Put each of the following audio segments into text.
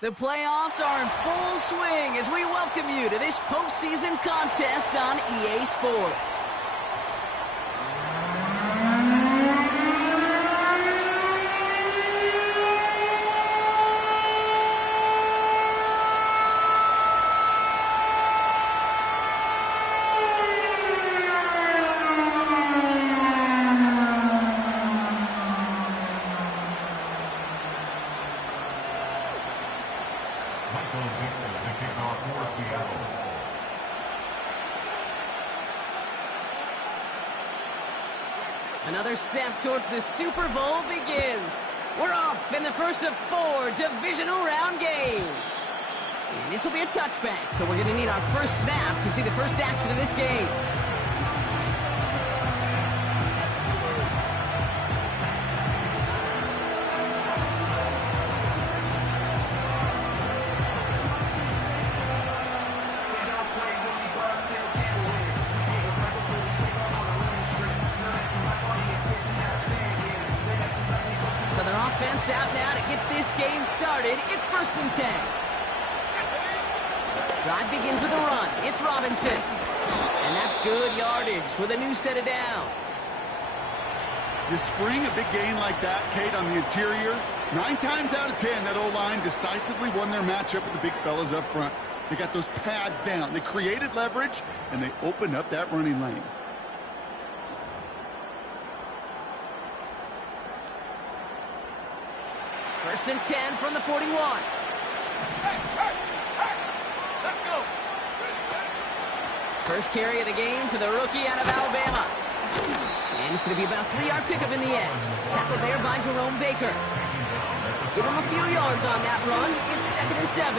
The playoffs are in full swing as we welcome you to this postseason contest on EA Sports. Another step towards the Super Bowl begins. We're off in the first of 4 divisional round games. And this will be a touchback, so we're going to need our first snap to see the first action of this game. Offense out now to get this game started. It's 1st and 10. Drive begins with a run. It's Robinson. And that's good yardage with a new set of downs. You spring a big gain like that, Kate, on the interior. 9 times out of 10, that O-line decisively won their matchup with the big fellas up front. They got those pads down. They created leverage, and they opened up that running lane. First and 10 from the 41. Let's go. First carry of the game for the rookie out of Alabama. And it's going to be about a 3-yard pickup in the end. Tackled there by Jerome Baker. Give him a few yards on that run. It's 2nd and 7.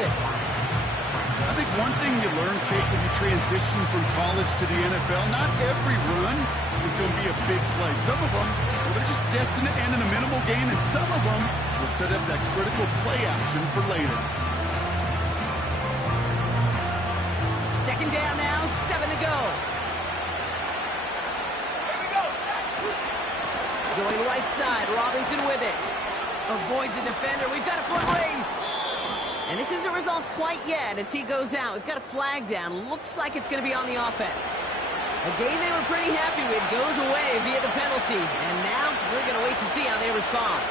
I think one thing you learn, Kate, when you transition from college to the NFL, not every run is going to be a big play. Some of them, well, they're just destined to end in a minimal gain, and some of them will set up that critical play action for later. 2nd down now, 7 to go. Here we go. Going right side, Robinson with it. Avoids a defender. We've got a foot race. And this isn't result quite yet as he goes out. We've got a flag down. Looks like it's going to be on the offense. A game they were pretty happy with goes away via the penalty. And now we're going to wait to see how they respond.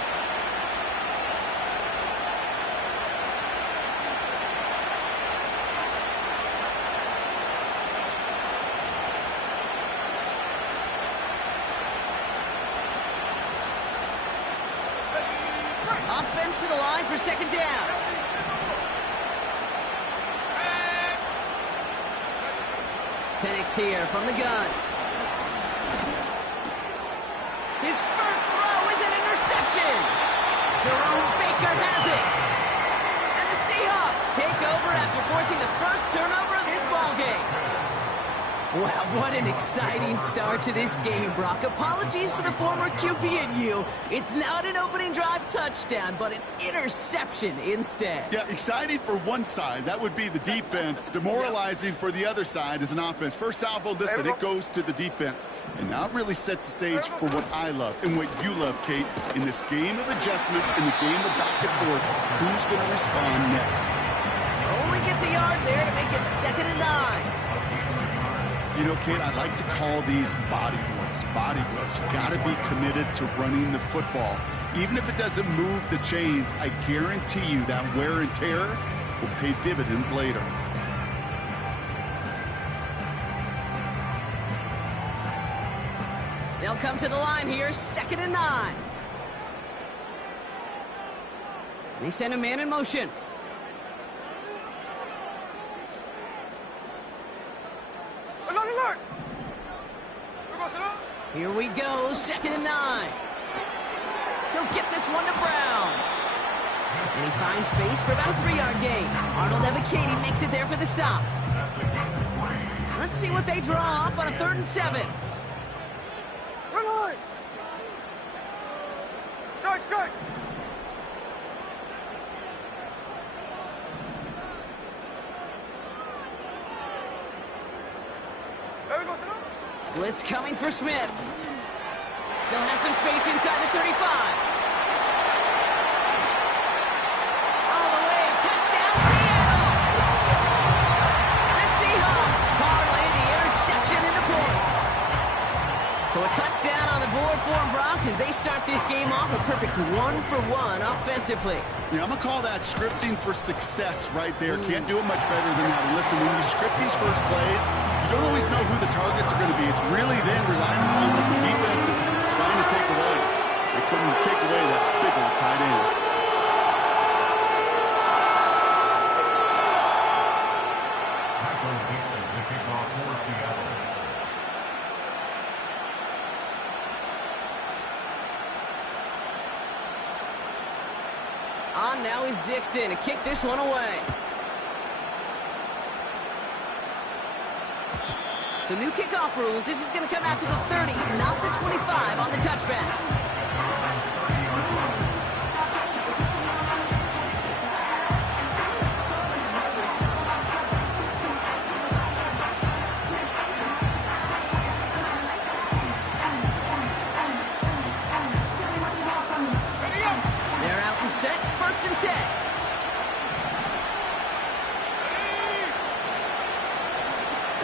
Offense to the line for 2nd down. Penix here from the gun. His first throw is an interception. Jerome Baker has it. And the Seahawks take over after forcing the first turnover of this ballgame. Wow, what an exciting start to this game, Brock. Apologies to the former QB and you. It's not an opening drive touchdown, but an interception instead. Yeah, exciting for one side. That would be the defense. Demoralizing for the other side as an offense. First salvo, listen, it goes to the defense. And now it really sets the stage for what I love and what you love, Kate, in this game of adjustments, in the game of back and forth. Who's going to respond next? Only gets a yard there to make it 2nd and 9. You know, Kate, I like to call these body blows. Body blows. You got to be committed to running the football. Even if it doesn't move the chains, I guarantee you that wear and tear will pay dividends later. They'll come to the line here, 2nd and 9. They send a man in motion. Alert! Here we go, 2nd and 9. He'll get this one to Brown. And he finds space for about a 3-yard gain. Arnold Evacati makes it there for the stop. Let's see what they draw up on a 3rd and 7. Run line! Strike! Blitz coming for Smith. Still has some space inside the 35. All the way, touchdown Seattle! The Seahawks parlay the interception into points. So a touchdown on the board for them, Brock, as they start this game off a perfect 1-for-1 offensively. Yeah, I'm going to call that scripting for success right there. Can't do it much better than that. And listen, when you script these first plays, you don't always know who the targets are going to be. It's really then relying upon what the defense is trying to take away. They couldn't take away that big old tight end. On now is Dixon to kick this one away. So new kickoff rules. This is going to come out to the 30, not the 25 on the touchback. Set, 1st and 10.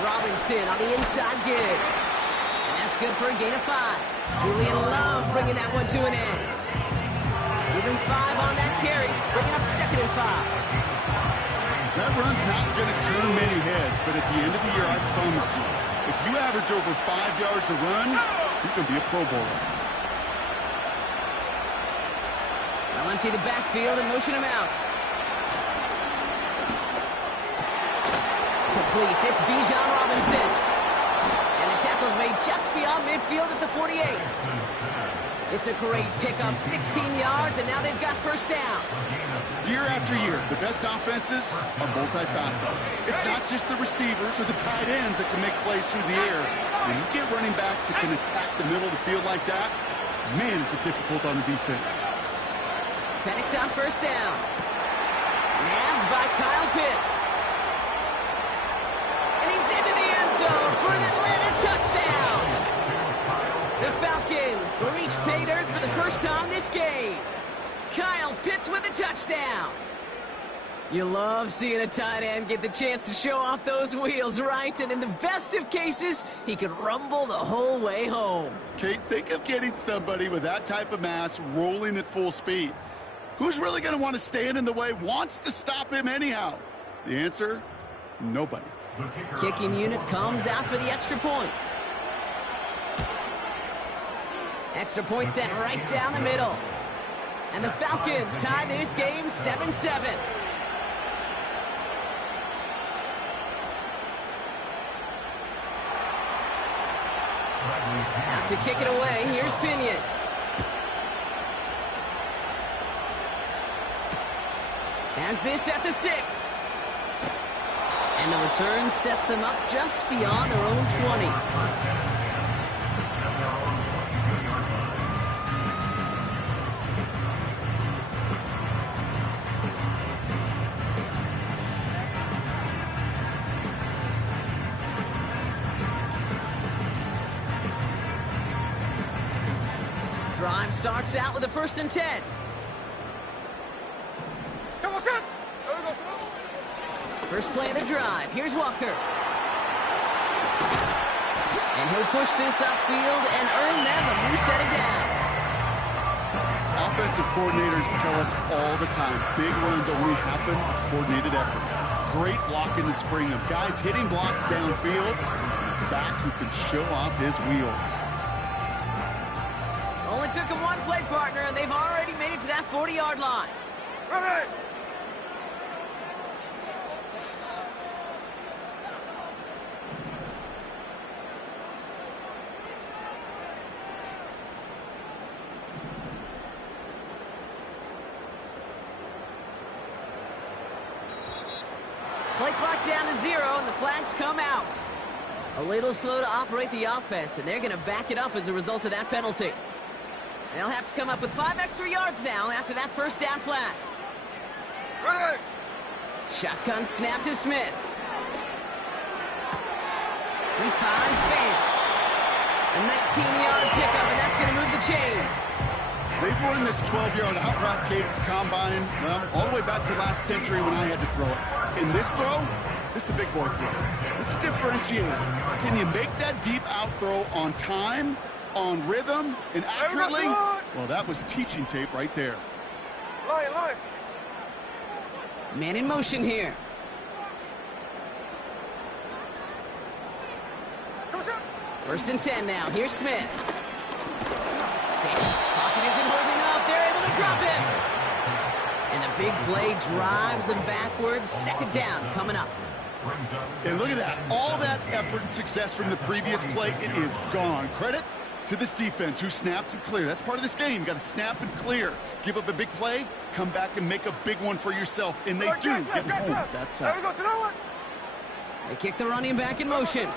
Robinson on the inside give. And that's good for a gain of 5. Julian Love bringing that one to an end. Even 5 on that carry, bringing up 2nd and 5. That run's not going to turn many heads, but at the end of the year, I promise you, if you average over 5 yards a run, you can be a Pro Bowler. They'll empty the backfield and motion him out. Completes. It's Bijan Robinson. And the tackle's made just beyond midfield at the 48. It's a great pickup, 16 yards, and now they've got 1st down. Year after year, the best offenses are multifaceted. It's not just the receivers or the tight ends that can make plays through the air. When you get running backs that can attack the middle of the field like that, man, is it difficult on the defense. Penix on 1st down. Nabbed by Kyle Pitts. And he's into the end zone for an Atlanta touchdown. The Falcons reach pay dirt for the first time this game. Kyle Pitts with a touchdown. You love seeing a tight end get the chance to show off those wheels, right? And in the best of cases, he could rumble the whole way home. Kate, think of getting somebody with that type of mass rolling at full speed. Who's really going to want to stand in the way, wants to stop him anyhow? The answer, nobody. Kicking unit comes out for the extra point. Extra point sent right down the middle. And the Falcons tie this game 7-7. Out to kick it away, here's Pinion. Has this at the 6. And the return sets them up just beyond their own 20. Drive starts out with a 1st and 10. First play of the drive. Here's Walker. And he'll push this upfield and earn them a new set of downs. Offensive coordinators tell us all the time, big runs only happen with coordinated efforts. Great blocking to spring them. Guys hitting blocks downfield. Back who can show off his wheels. Only took him one play, partner, and they've already made it to that 40-yard line. Ready. Play clock down to 0, and the flags come out. A little slow to operate the offense, and they're going to back it up as a result of that penalty. They'll have to come up with 5 extra yards now after that 1st down flag. Ready. Shotgun snap to Smith. He finds Fant. A 19-yard pickup, and that's going to move the chains. They've run this 12-yard out route cave at the combine, well, all the way back to last century when I had to throw it. In this throw, this is a big boy throw. It's a differentiator. Can you make that deep out throw on time, on rhythm, and accurately? Well, that was teaching tape right there. Line. Man in motion here. First and 10 now. Here's Smith. Pocket isn't holding up. They're able to drop him. And the big play drives them backwards. Second down coming up. And look at that. All that effort and success from the previous play, it is gone. Credit to this defense who snapped and cleared. That's part of this game. You got to snap and clear. Give up a big play, come back and make a big one for yourself. And they do get home with that sack. They kick the running back in motion.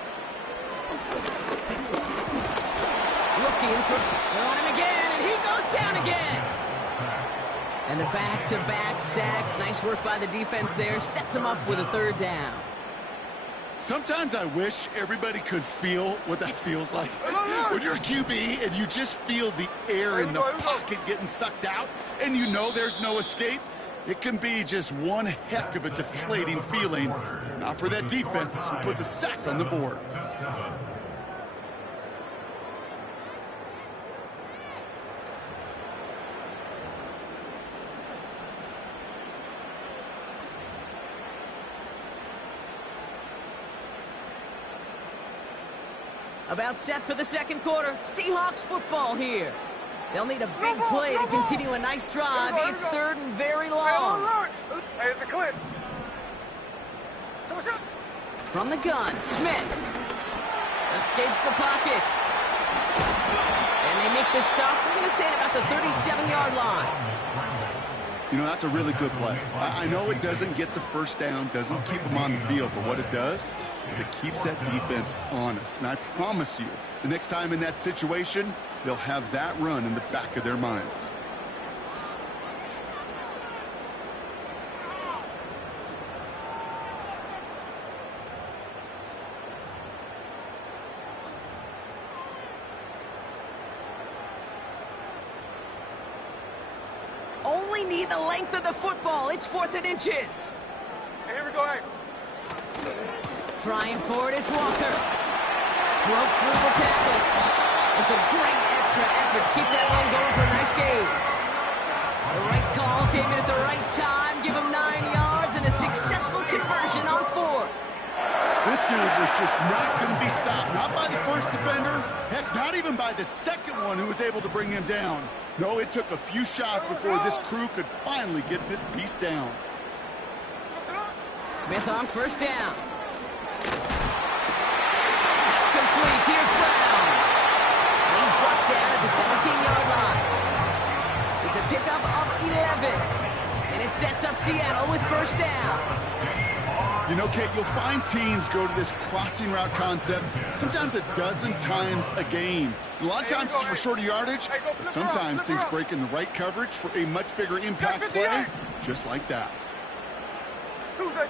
Looking for, they're on him again, and he goes down again. And the back-to-back sacks. Nice work by the defense there. Sets him up with a third down. Sometimes I wish everybody could feel what that feels like. When you're a QB and you just feel the air in the pocket getting sucked out and you know there's no escape, it can be just one heck of a deflating feeling. Not for that defense who puts a sack on the board. About set for the second quarter. Seahawks football here. They'll need a big play to continue a nice drive. It's third and very long. Hey, the clip. From the gun, Smith escapes the pocket. And they make the stop. We're going to say at about the 37-yard line. You know, that's a really good play. I know it doesn't get the first down, doesn't keep them on the field, but what it does is it keeps that defense honest. And I promise you, the next time in that situation, they'll have that run in the back of their minds. Only need the length of the football. It's 4th and inches. Hey, here we go, hey. Trying for it, it's Walker. Broke through the tackle. It's a great extra effort to keep that one going for a nice gain. The right call came in at the right time. Give him 9 yards and a successful conversion on 4. This dude was just not going to be stopped. Not by the first defender. Heck, not even by the second one who was able to bring him down. No, it took a few shots before this crew could finally get this piece down. Smith on first down. That's complete. Here's Brown. And he's brought down at the 17-yard line. It's a pickup of 11. And it sets up Seattle with first down. You know, Kate, you'll find teams go to this crossing route concept sometimes a dozen times a game. A lot of times it's for shorter yardage, but sometimes things break in the right coverage for a much bigger impact play, just like that. Tuesday.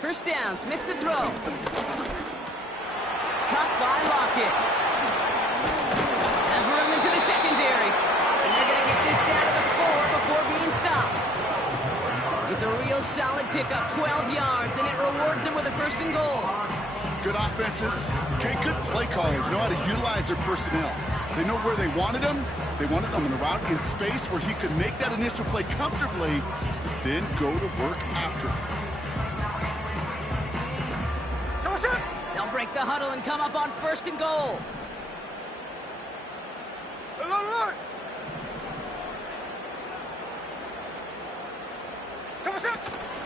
First down, Smith to throw. Cut by Lockett. Has room into the secondary. And they're going to get this down to the 4 before being stopped. It's a real solid pickup, 12 yards, and it rewards them with a first and goal. Good offenses. Okay, good play callers know how to utilize their personnel. They know where they wanted them. They wanted them on the route in space where he could make that initial play comfortably, then go to work after it. They'll break the huddle and come up on first and goal.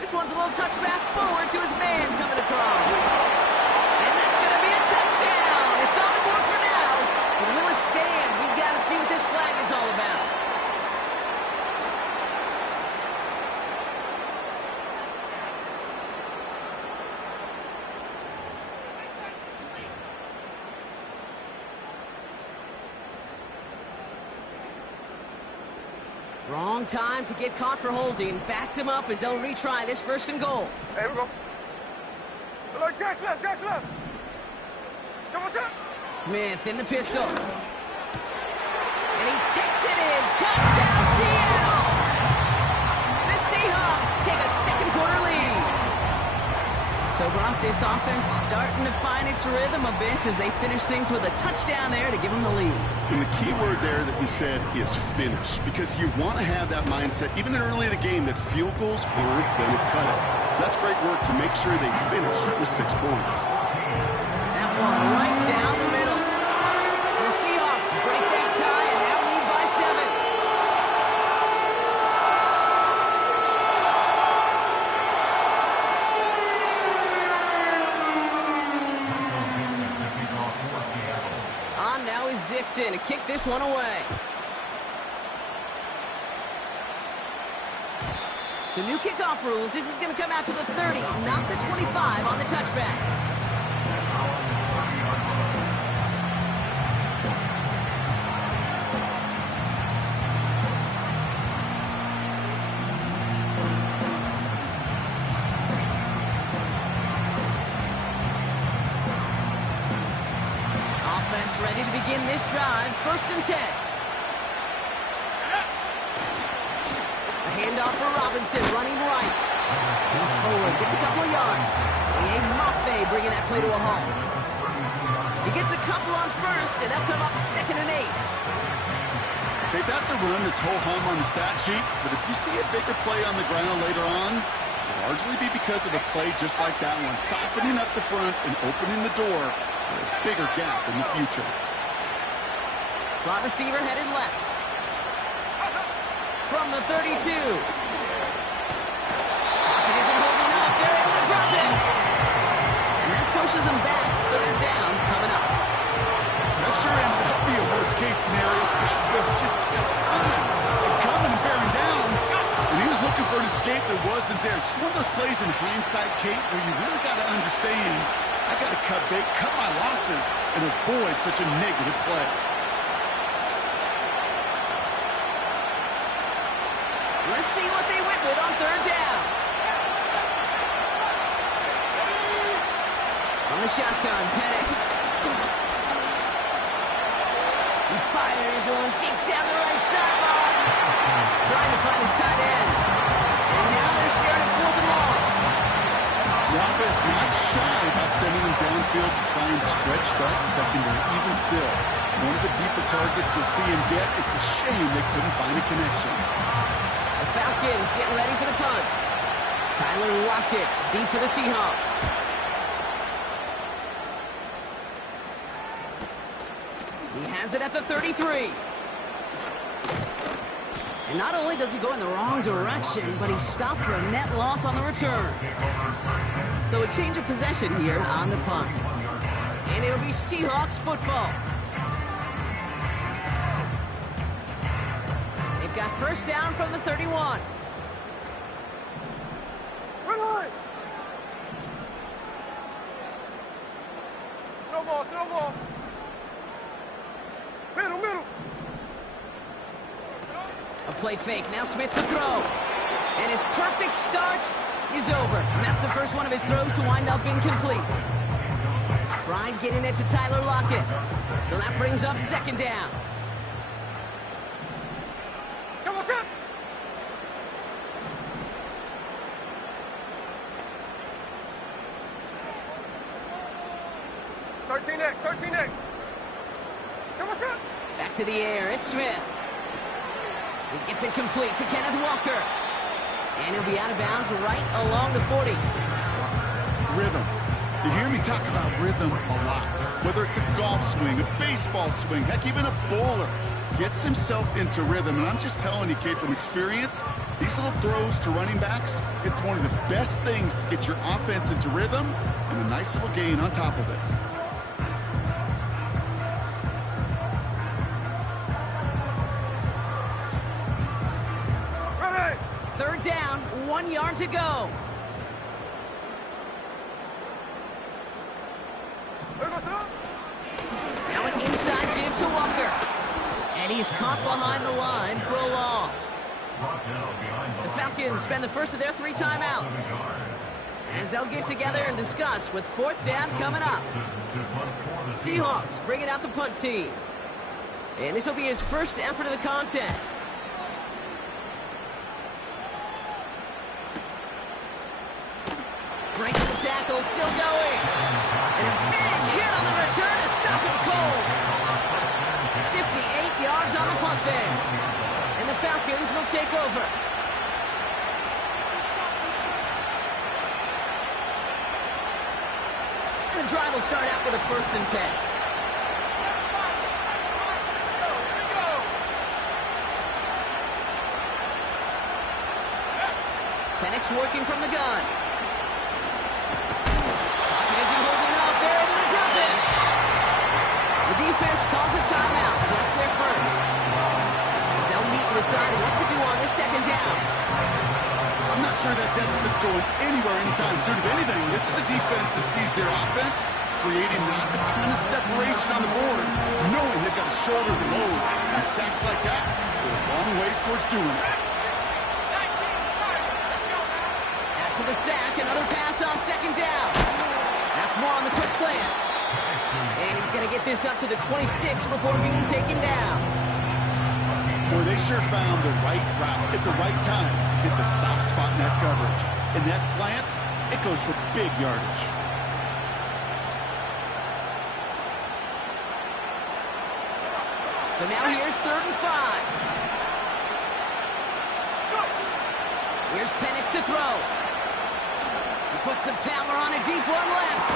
This one's a little touch pass forward to his man coming across. And that's going to be a touchdown. It's on the board for now. But will it stand? We've got to see what this flag is all about. Wrong time to get caught for holding. Backed him up as they'll retry this 1st and goal. Here we go. Look, Jack's left, Jack's left. What's up? Smith in the pistol. And he takes it in. Touchdown, Seattle! The Seahawks take a 2nd quarter lead. So, Brock, this offense starting to find its rhythm a bit as they finish things with a touchdown there to give them the lead. And the key word there that you said is finish, because you want to have that mindset, even early in the game, that field goals aren't going to cut it. So that's great work to make sure they finish the 6 points. That one right down the middle. And the Seahawks break that tie and now lead by 7. On now is Dixon to kick this one away. So new kickoff rules. This is going to come out to the 30, not the 25 on the touchback. Offense ready to begin this drive. 1st and 10. Handoff for Robinson, running right. He's forward, gets a couple of yards. Mafe bringing that play to a halt. He gets a couple on 1st, and they'll come up 2nd and 8. Okay, that's a run that's ho-hum on the stat sheet, but if you see a bigger play on the ground later on, it'll largely be because of a play just like that one, softening up the front and opening the door for a bigger gap in the future. Slot receiver headed left. From the 32. Pocket isn't holding up. They're able to drop it. And that pushes them back. 3rd down coming up. That sure ended up being a worst-case scenario. He just kept coming and bearing down. And he was looking for an escape that wasn't there. Just one of those plays in hindsight, Kate, where you really got to understand, I got to cut bait, cut my losses, and avoid such a negative play. Let's see what they went with on 3rd down. On the shotgun, Penix. He fires one deep down the right sideline. Trying to find his tight end. And now they're sharing 4th and long. The offense not shy about sending them downfield to try and stretch that secondary. Even still, one of the deeper targets you'll see him get. It's a shame they couldn't find a connection. The Falcons getting ready for the punt. Tyler Lockett deep for the Seahawks. He has it at the 33. And not only does he go in the wrong direction, but he's stopped for a net loss on the return. So a change of possession here on the punt. And it'll be Seahawks football. They've got 1st down from the 31. No more, no more. Middle. A play fake. Now Smith to throw. And his perfect start is over. And that's the first one of his throws to wind up incomplete. Tried getting it to Tyler Lockett. So that brings up 2nd down. What's up? 13X. What's up? Back to the air. It's Smith. He gets it complete to Kenneth Walker. And he'll be out of bounds right along the 40. Rhythm. You hear me talk about rhythm a lot. Whether it's a golf swing, a baseball swing, heck, even a bowler gets himself into rhythm. And I'm just telling you, Kate, from experience, these little throws to running backs, it's one of the best things to get your offense into rhythm and a nice little gain on top of it. Ready. 3rd down, 1 yard to go. Now an inside give to Walker. And he's caught behind the line for a loss. The Falcons spend the first of their 3 timeouts as they'll get together and discuss with 4th down coming up. Seahawks bringing out the punt team. And this will be his first effort of the contest. Breaks the tackle, still going. And a big hit on the return to stop him cold. 58 yards on the punt there. And the Falcons will take over. And the drive will start out with a 1st and 10. Penix working from the gun. Pocket isn't holding up. They're able to drop it. The defense calls a timeout, so that's their first. As they'll meet and decide what to do on this 2nd down. I'm not sure that deficit's going anywhere anytime soon. If anything, this is a defense that sees their offense creating not a ton of separation on the board, knowing they've got to shoulder the load. And sacks like that go a long ways towards doing it. After the sack, another pass on 2nd down. That's more on the quick slant. And he's going to get this up to the 26 before being taken down. Boy, they sure found the right route at the right time to hit the soft spot in that coverage. And that slant, it goes for big yardage. So now here's 3rd and 5. Here's Penix to throw. He puts some power on a deep one left.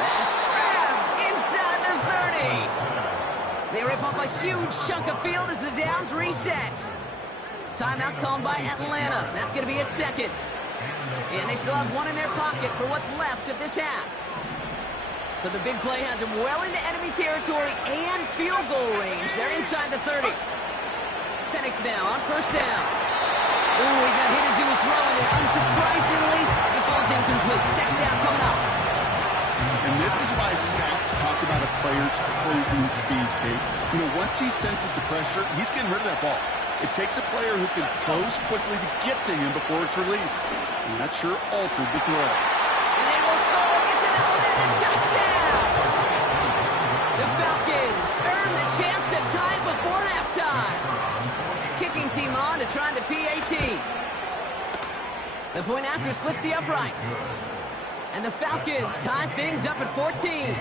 That's grabbed inside the 30. They rip off a huge chunk of field as the downs reset. Timeout called by Atlanta. That's going to be its 2nd. And they still have 1 in their pocket for what's left of this half. So the big play has him well into enemy territory and field goal range. They're inside the 30. Penix now on 1st down. Ooh, he got hit as he was throwing it. Unsurprisingly, he falls incomplete. 2nd down coming up. And this is why scouts talk about a player's closing speed, Kate. You know, once he senses the pressure, he's getting rid of that ball. It takes a player who can close quickly to get to him before it's released. And that sure altered the throw. And they will score. It's an Atlanta touchdown. The Falcons earn the chance to tie it before halftime. Kicking team on to try the PAT. The point after splits the uprights. And the Falcons tie things up at 14.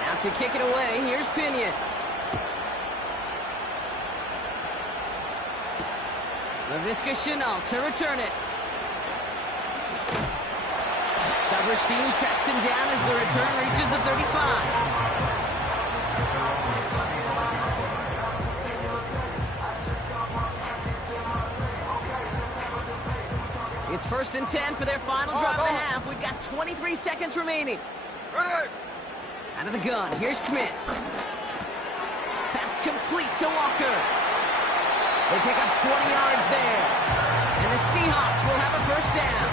Now to kick it away, here's Pinion. LaVisca Chenault to return it. Coverage team tracks him down as the return reaches the 35. It's 1st and 10 for their final drive of the half. We've got 23 seconds remaining. Ready. Out of the gun, here's Smith. Pass complete to Walker. They pick up 20 yards there. And the Seahawks will have a 1st down.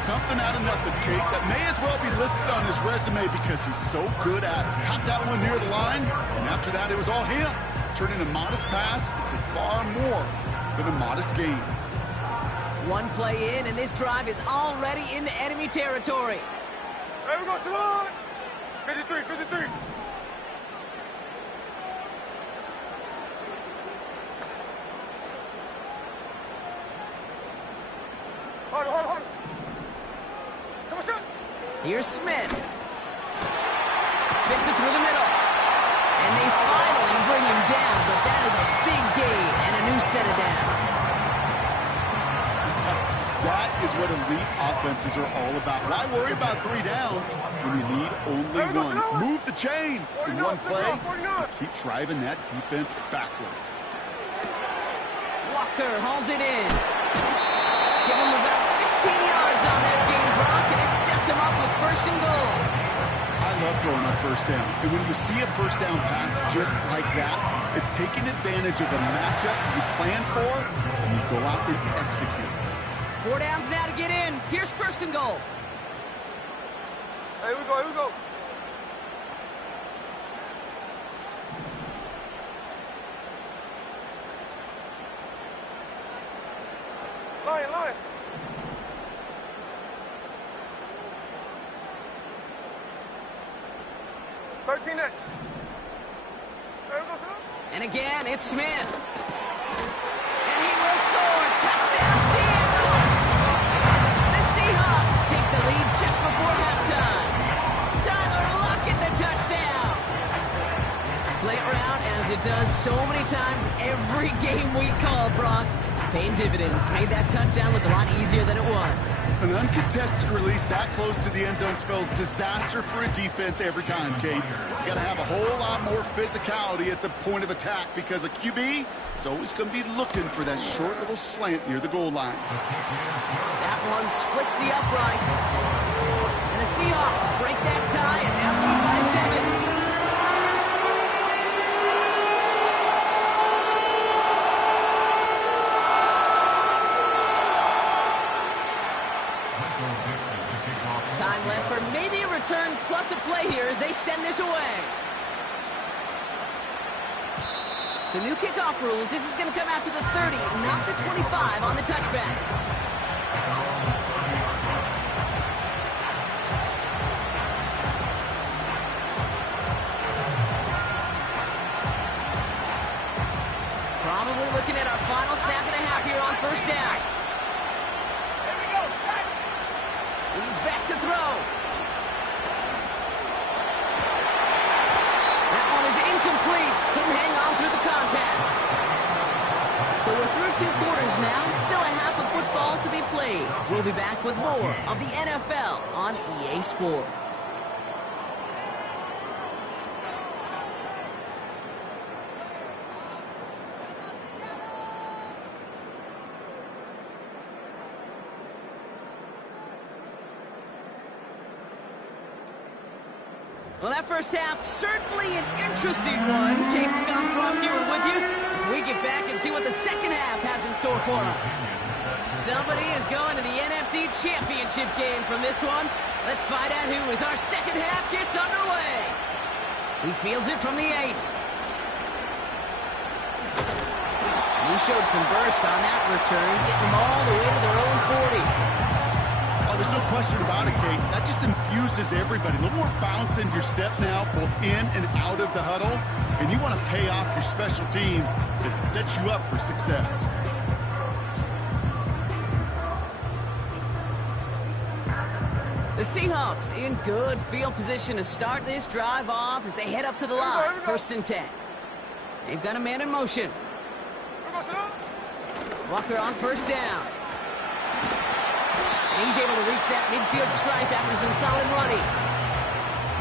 Something out of nothing, Kate, that may as well be listed on his resume because he's so good at it. Caught that one near the line, and after that it was all him. Turning a modest pass into far more than a modest gain. 1 play in, and this drive is already into enemy territory. Hey, we go, Salon. 53, 53. Hold. Here's Smith. Fits it through the middle. And they finally bring him down, but that is a big gain and a new set of downs. That is what elite offenses are all about. Why worry about 3 downs when you need only 1? Move the chains in 1 play and keep driving that defense backwards. Walker hauls it in. Give him about 16 yards on that gain, Brock, and it sets him up with 1st and goal. I love throwing on 1st down. And when you see a 1st down pass just like that, it's taking advantage of a matchup you plan for, and you go out and execute. 4 downs now to get in. Here's 1st and goal. Here we go, here we go. Line, line. Thirteen next. There we go, sir. And again, it's Smith. And he will score. Touchdown, Seattle! The Seahawks take the lead just before halftime. Tyler Lockett, the touchdown. Slant route, as it does so many times every game we call, Brock. Paying dividends. Made that touchdown look a lot easier than it was. An uncontested release that close to the end zone spells disaster for a defense every time, Kate. You got to have a whole lot more physicality at the point of attack because a QB is always going to be looking for that short little slant near the goal line. That one splits the uprights. And the Seahawks break that tie and now lead by 7. Time left for maybe a return plus a play here as they send this away. So new kickoff rules. This is going to come out to the 30, not the 25 on the touchback. Probably looking at our final snap and a half here on first down. He's back to throw. That one is incomplete. Couldn't hang on through the contact. So we're through 2 quarters now. Still a half of football to be played. We'll be back with more of the NFL on EA Sports. Well, that first half, certainly an interesting one. Kate Scott, Brock Hewitt with you as we get back and see what the second half has in store for us. Somebody is going to the NFC Championship game from this one. Let's find out who as our second half gets underway. He fields it from the 8. He showed some burst on that return, getting them all the way to their own 40. Oh, there's no question about it, Kate. That just infuses everybody. A little more bounce in your step now, both in and out of the huddle. And you want to pay off your special teams that sets you up for success. The Seahawks in good field position to start this drive off as they head up to the line. First and 10. They've got a man in motion. Walker on first down. And he's able to reach that midfield stripe after some solid running.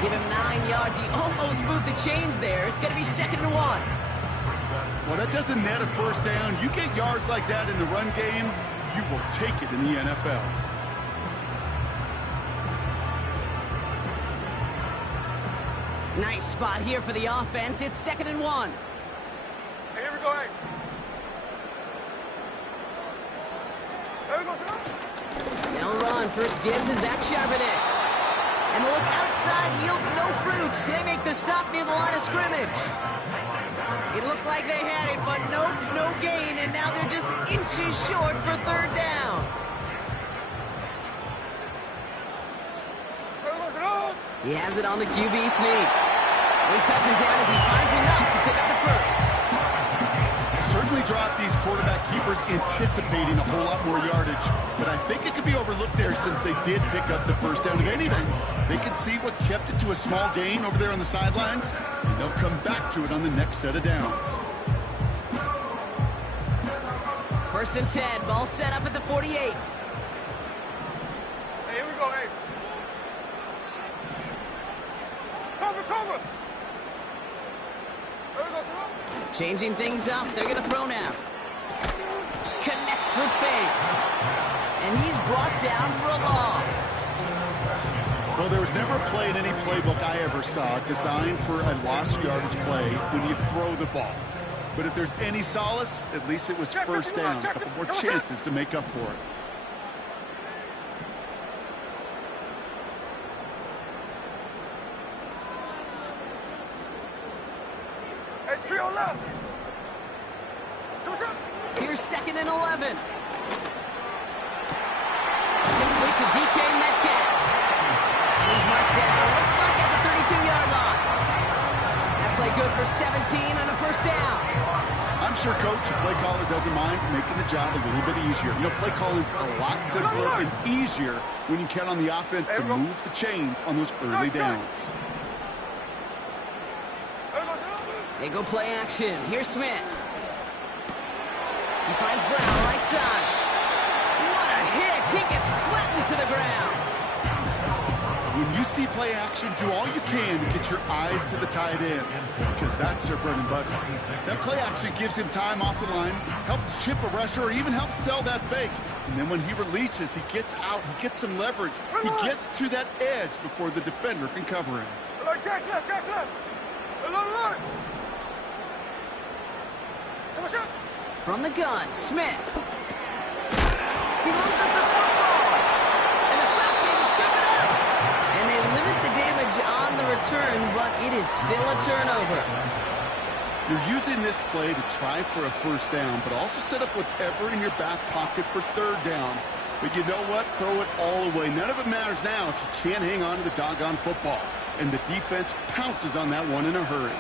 Give him 9 yards. He almost moved the chains there. It's going to be 2nd and 1. Well, that doesn't net a first down. You get yards like that in the run game, you will take it in the NFL. Nice spot here for the offense. It's 2nd and 1. Hey, here we go, hey. There we go, sir. They'll run. First gives to Zach Charbonnet. And the look outside yields no fruit. They make the stop near the line of scrimmage. It looked like they had it, but nope, no gain. And now they're just inches short for 3rd down. He has it on the QB sneak. We touch him down as he finds enough to pick up the first. Certainly dropped these quarterback keepers anticipating a whole lot more yardage, but I think it could be overlooked there since they did pick up the first down. If anything, they could see what kept it to a small gain over there on the sidelines, and they'll come back to it on the next set of downs. 1st and 10, ball set up at the 48. Hey, here we go, hey. Cover. There we go, sir. Changing things up. They're going to throw now. Connects with Fate. And he's brought down for a loss. Well, there was never a play in any playbook I ever saw designed for a lost yardage play when you throw the ball. But if there's any solace, at least it was first down. A couple more chances to make up for it. Here's 2nd and 11. Complete to DK Metcalf. And he's marked down, looks like at the 32-yard line. That play good for 17 and a first down. I'm sure, Coach, the play caller doesn't mind making the job a little bit easier. You know, play calling's a lot simpler and easier when you count on the offense to move the chains on those early downs. They go play action. Here's Smith. He finds Brown right side. What a hit! He gets flattened to the ground. When you see play action, do all you can to get your eyes to the tight end, because that's their bread and butter. That play action gives him time off the line, helps chip a rusher, or even helps sell that fake. And then when he releases, he gets out, he gets some leverage. He gets to that edge before the defender can cover him. From the gun, Smith. He loses the football. And the Falcons scoop it up. And they limit the damage on the return, but it is still a turnover. You're using this play to try for a first down, but also set up whatever in your back pocket for 3rd down. But you know what? Throw it all away. None of it matters now if you can't hang on to the doggone football. And the defense pounces on that one in a hurry.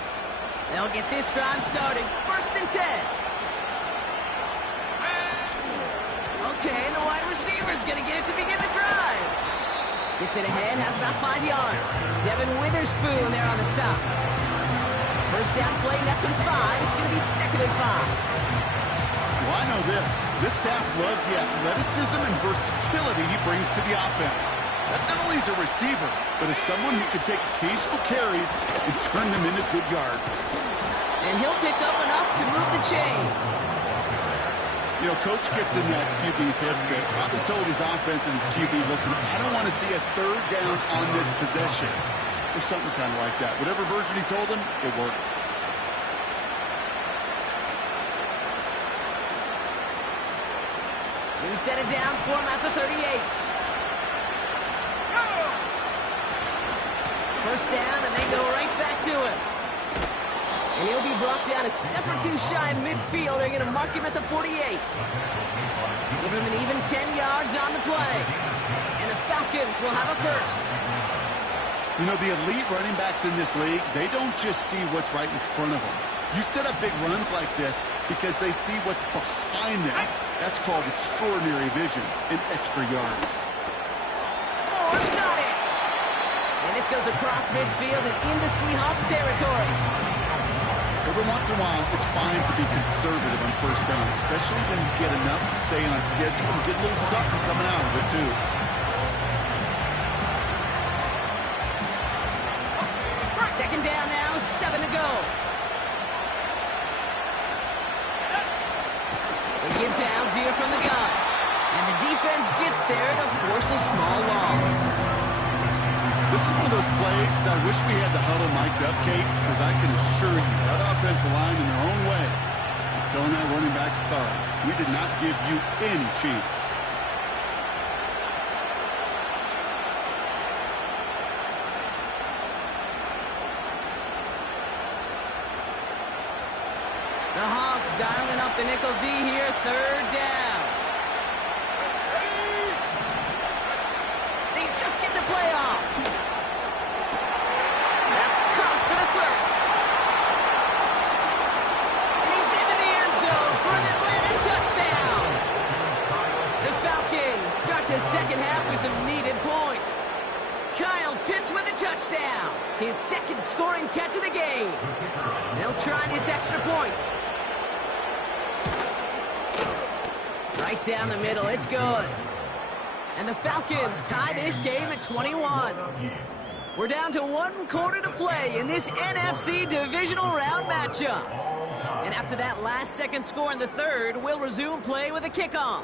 They'll get this drive started. 1st and 10. Okay, the wide receiver's going to get it to begin the drive. Gets it ahead, has about 5 yards. Devin Witherspoon there on the stop. First down play, nets him 5. It's going to be 2nd and 5. Well, I know this. This staff loves the athleticism and versatility he brings to the offense. That's not only as a receiver, but as someone who can take occasional carries and turn them into good yards. And he'll pick up enough to move the chains. You know, Coach gets in that QB's headset, probably told his offense and his QB, listen, I don't want to see a 3rd down on this possession. Or something kind of like that. Whatever version he told him, it worked. New set of downs for him at the 38. First down, and they go right back to him. And he'll be brought down a step or 2 shy of midfield. They're going to mark him at the 48. Give him an even 10 yards on the play. And the Falcons will have a first. You know, the elite running backs in this league, they don't just see what's right in front of them. You set up big runs like this because they see what's behind them. That's called extraordinary vision and extra yards. Moore's got it! And this goes across midfield and into Seahawks territory. Every once in a while, it's fine to be conservative on first down, especially when you get enough to stay on schedule and get a little something coming out of it, too. Second down now, 7 to go. They give to Algier from the gun. And the defense gets there to force a small loss. This is one of those plays that I wish we had the huddle mic'd up, Kate, because I can assure you that offensive line in their own way is telling that running back, sorry, we did not give you any chance. The Hawks dialing up the nickel D here, 3rd down. They just get the play off. That's caught for the first. And he's into the end zone for an Atlanta touchdown. The Falcons start the second half with some needed points. Kyle Pitts with a touchdown. His 2nd scoring catch of the game. They'll try this extra point. Right down the middle, it's good. And the Falcons tie this game at 21. We're down to 1 quarter to play in this NFC divisional round matchup. And after that last-second score in the 3rd, we'll resume play with a kickoff.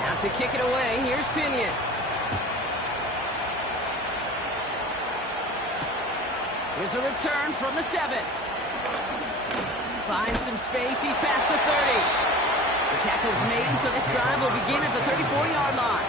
Now to kick it away, here's Pinion. Here's a return from the 7. Finds some space, he's past the 30. The tackle's made, so this drive will begin at the 34-yard line.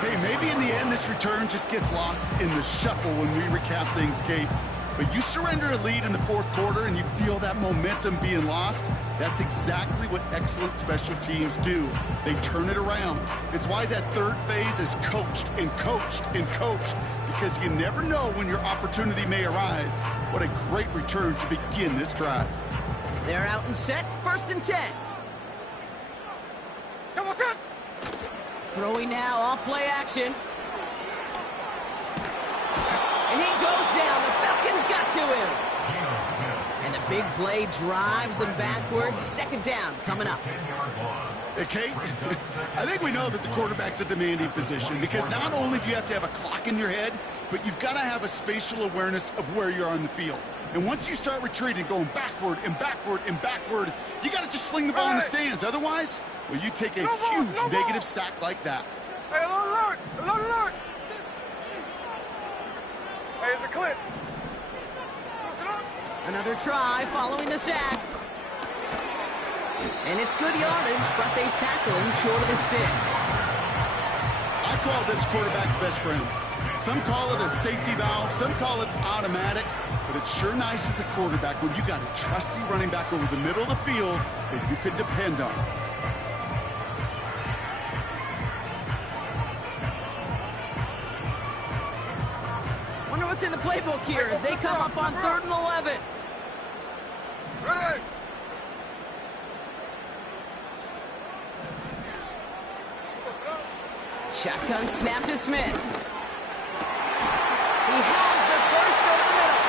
Hey, maybe in the end this return just gets lost in the shuffle when we recap things, Kate. But you surrender a lead in the fourth quarter and you feel that momentum being lost. That's exactly what excellent special teams do. They turn it around. It's why that third phase is coached and coached and coached, because you never know when your opportunity may arise. What a great return to begin this drive. They're out and set, 1st and 10. Throwing now, off play action. And he goes down. The Falcons got to him. And the big play drives them backwards. 2nd down coming up. Hey, Kate, I think we know that the quarterback's a demanding position, because not only do you have to have a clock in your head, but you've got to have a spatial awareness of where you are on the field. And once you start retreating, going backward and backward and backward, you got to just sling the ball in the stands. Otherwise, well, you take a huge negative sack like that. Hey, alert! Alert! Hey, it's a clip. Another try following the sack. And it's good yardage, but they tackle him short of the sticks. I call this quarterback's best friend. Some call it a safety valve, some call it automatic, but it's sure nice as a quarterback when you got a trusty running back over the middle of the field that you can depend on. Wonder what's in the playbook here as they come up on 3rd and 11. Ready! Shotgun snap to Smith. He has the first over the middle.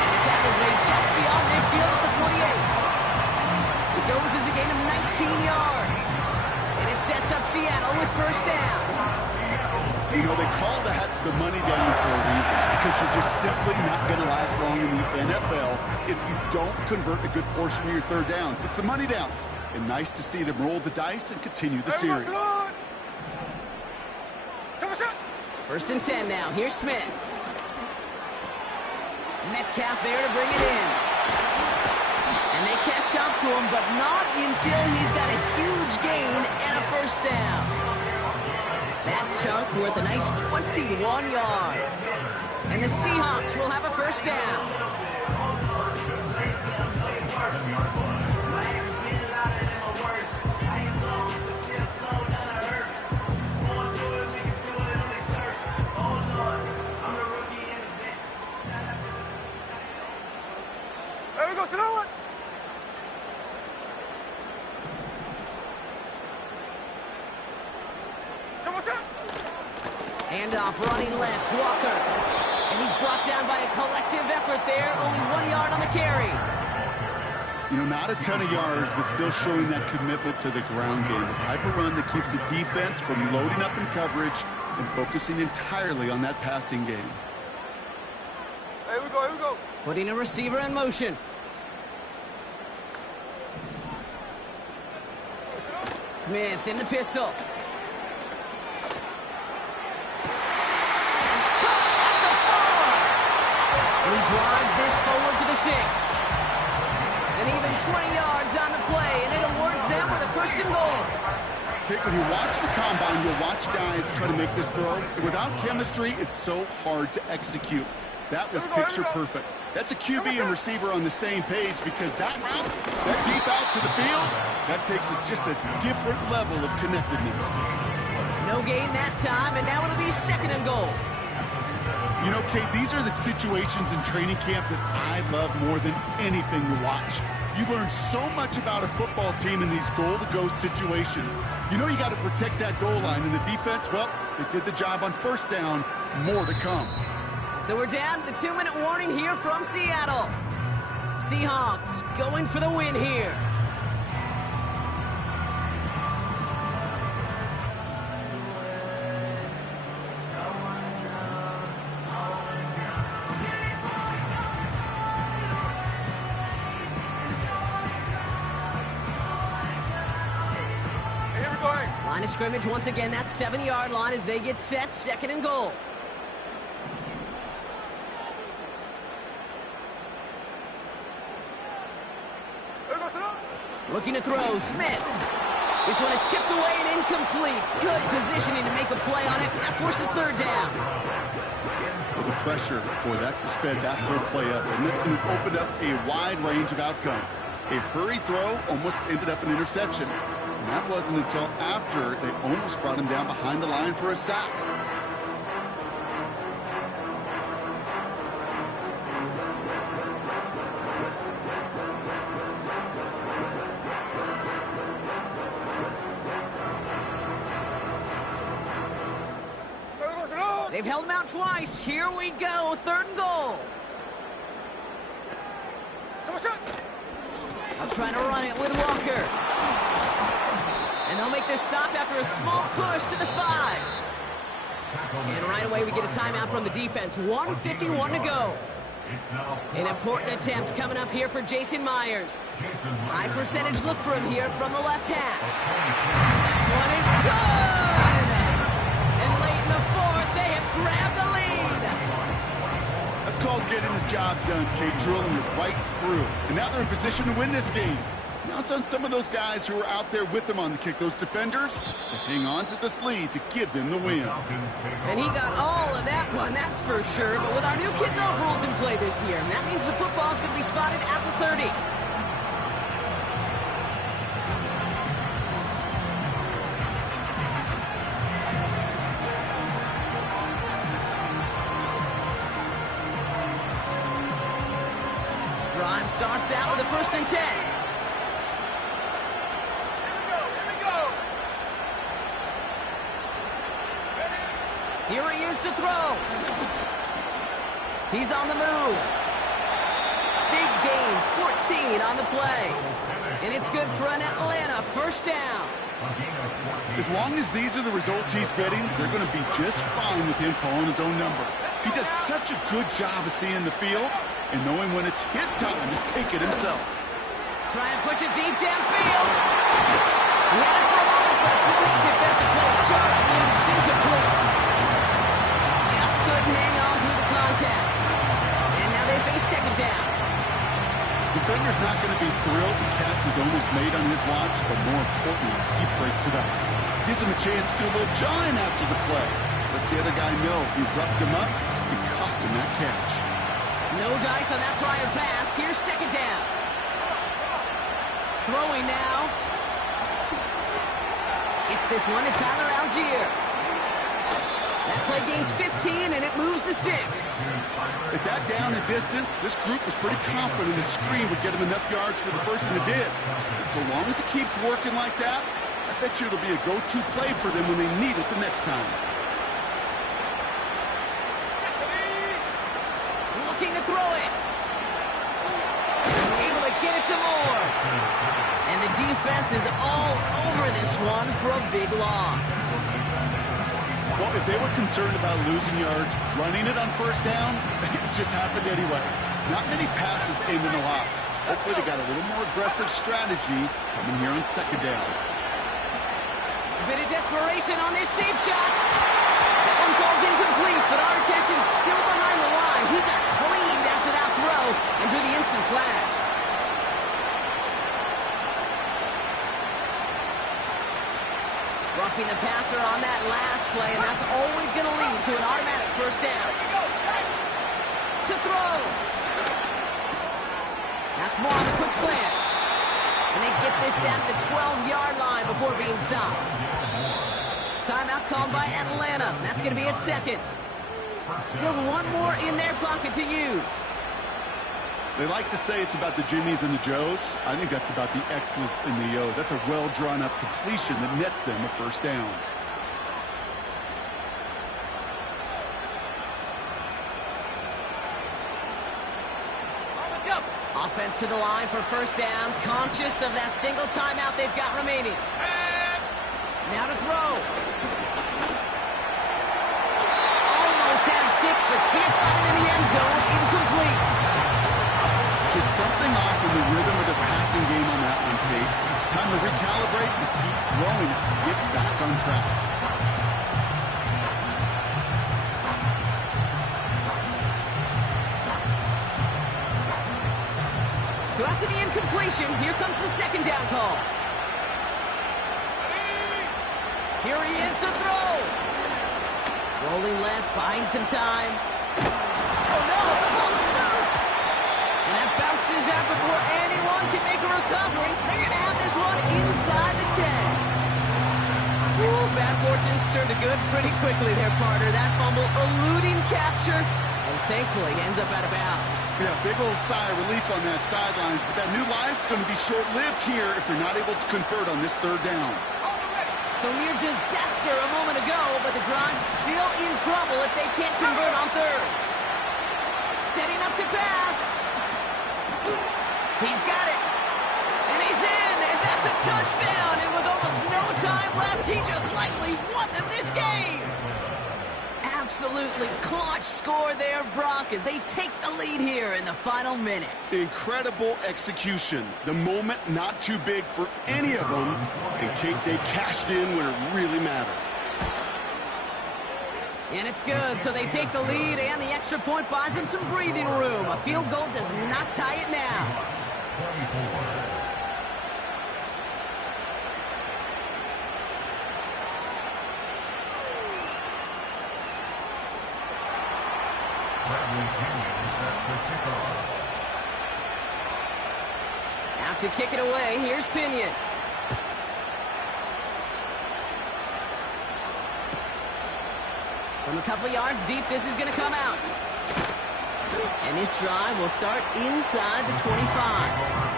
And the tackle's made just beyond midfield at the 48. It goes as a gain of 19 yards. And it sets up Seattle with 1st down. You know, they call that the money down for a reason, because you're just simply not going to last long in the NFL if you don't convert a good portion of your 3rd downs. It's the money down. And nice to see them roll the dice and continue the series. 1st and 10 now. Here's Smith. Metcalf there to bring it in. And they catch up to him, but not until he's got a huge gain and a 1st down. That chunk worth a nice 21 yards. And the Seahawks will have a 1st down. There we go, Sonoma! Handoff running left, Walker. And he's brought down by a collective effort there. Only 1 yard on the carry. You know, not a ton of yards, but still showing that commitment to the ground game. The type of run that keeps the defense from loading up in coverage and focusing entirely on that passing game. Here we go. Putting a receiver in motion. Smith in the pistol. It's caught at the 4. And he drives this forward to the 6. And even 20 yards on the play, and it awards them with a 1st and goal. Kate, when you watch the combine, you'll watch guys try to make this throw. Without chemistry, it's so hard to execute. That was picture perfect. That's a QB and receiver on the same page, because that route, that deep out to the field, that takes just a different level of connectedness. No gain that time, and now it'll be 2nd and goal. You know, Kate, these are the situations in training camp that I love more than anything to watch. You learn so much about a football team in these goal-to-go situations. You know you got to protect that goal line, and the defense, well, they did the job on 1st down. More to come. So we're down to the 2-minute warning here from Seattle. Seahawks going for the win here. Line of scrimmage once again, that 7-yard line as they get set, 2nd and goal. Looking to throw, Smith. This one is tipped away and incomplete. Good positioning to make a play on it. That forces third down. Well, the pressure, boy, that sped that whole play up. And it opened up a wide range of outcomes. A hurried throw almost ended up an interception. And that wasn't until after they almost brought him down behind the line for a sack. They've held him out twice. Here we go. Third and goal. I'm trying to run it with Walker. And they'll make this stop after a small push to the 5. And right away we get a timeout from the defense. 1:51 to go. An important attempt coming up here for Jason Myers. High percentage look for him here from the left hash. That one is good! And late in the fourth, they have grabbed the lead. That's called getting his job done, Kate, drilling it right through. And now they're in position to win this game. Now it's on some of those guys who are out there with them on the kick, those defenders, to hang on to this lead to give them the win. And he got all of that one, that's for sure. But with our new kickoff rules in play this year, that means the football is going to be spotted at the 30. Drive starts out with a 1st and 10. Here he is to throw. He's on the move. Big gain, 14 on the play. And it's good for an Atlanta 1st down. As long as these are the results he's getting, they're going to be just fine with him calling his own number. He does such a good job of seeing the field and knowing when it's his time to take it himself. Trying to push it deep downfield. He had it for a moment, but a great defensive play. Jarrett moves incomplete. Just couldn't hang on through the contact. And now they face 2nd down. Defender's not going to be thrilled the catch was almost made on his watch, but more importantly, he breaks it up. Gives him a chance to do a little jawing after the play. Lets the other guy know he roughed him up and cost him that catch. No dice on that prior pass. Here's 2nd down. Throwing now. It's this one to Tyler Algier. That play gains 15, and it moves the sticks. At that down and distance, this group was pretty confident the screen would get him enough yards for the first, and it did. And so long as it keeps working like that, I bet you it'll be a go-to play for them when they need it the next time. Looking to throw it. Able to get it to Moore. And the defense is all over this one for a big loss. Well, if they were concerned about losing yards, running it on 1st down, it just happened anyway. Not many passes end in a loss. Hopefully they got a little more aggressive strategy coming here on 2nd down. A bit of desperation on this deep shot. That one falls incomplete, but our attention's still behind the line. He got cleaned after that throw and drew the instant flag. Roughing the passer on that last play, and that's always going to lead to an automatic 1st down. To throw. That's more on the quick slant. And they get this down to the 12-yard line before being stopped. Timeout called by Atlanta. That's going to be its 2nd. Still one more in their pocket to use. They like to say it's about the Jimmies and the Joes. I think that's about the X's and the O's. That's a well-drawn-up completion that nets them a 1st down. Offense to the line for 1st down. Conscious of that single timeout they've got remaining. Now to throw. Almost had 6, but can't find him in the end zone. Incomplete. Just something off in the rhythm of the passing game on that one, Kate. Time to recalibrate and keep throwing it to get back on track. So after the incompletion, here comes the 2nd down call. Here he is to throw. Rolling left, buying some time. Oh no, the ball is loose. And that bounces out before anyone can make a recovery. They're going to have this one inside the 10. Ooh, bad fortune turned to good pretty quickly there, partner. That fumble eluding capture, and thankfully ends up out of bounds. Yeah, big old sigh of relief on that sidelines, but that new life's going to be short-lived here if they're not able to convert on this third down. So near disaster a moment ago, but the drive's still in trouble if they can't convert on third. Setting up to pass. He's got it. And he's in, and that's a touchdown. And with almost no time left, he just likely won them this game. Absolutely clutch score there, Brock, as they take the lead here in the final minute. Incredible execution. The moment not too big for any of them. And Kate, they cashed in when it really mattered. And it's good, so they take the lead, and the extra point buys them some breathing room. A field goal does not tie it now. Out to kick it away, here's Pinion. From a couple of yards deep, this is going to come out. And this drive will start inside the 25.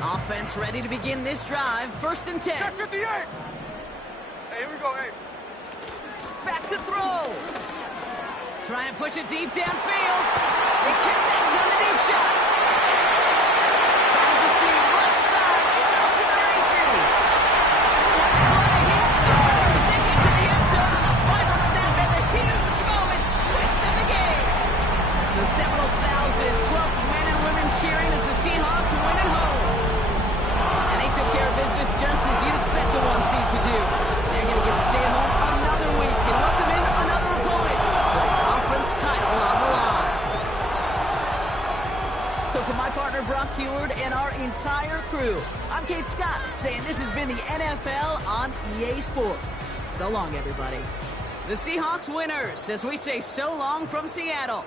Offense ready to begin this drive. 1st and 10. Check 58. Hey, here we go, hey. Back to throw. Try and push it deep downfield. They connect on the deep shot. Trying to see left side. He's off to the races. What a play. He scores. They get to the end zone on the final snap, and the huge moment wins them the game. So several thousand 12th men and women cheering as the Seahawks win at home. And they took care of business just as you'd expect a 1 seed to do. They're going to get to stay at home another week and welcome in another opponent with a conference title on the line. So for my partner Brock Heward and our entire crew, I'm Kate Scott saying this has been the NFL on EA Sports. So long, everybody. The Seahawks winners as we say so long from Seattle.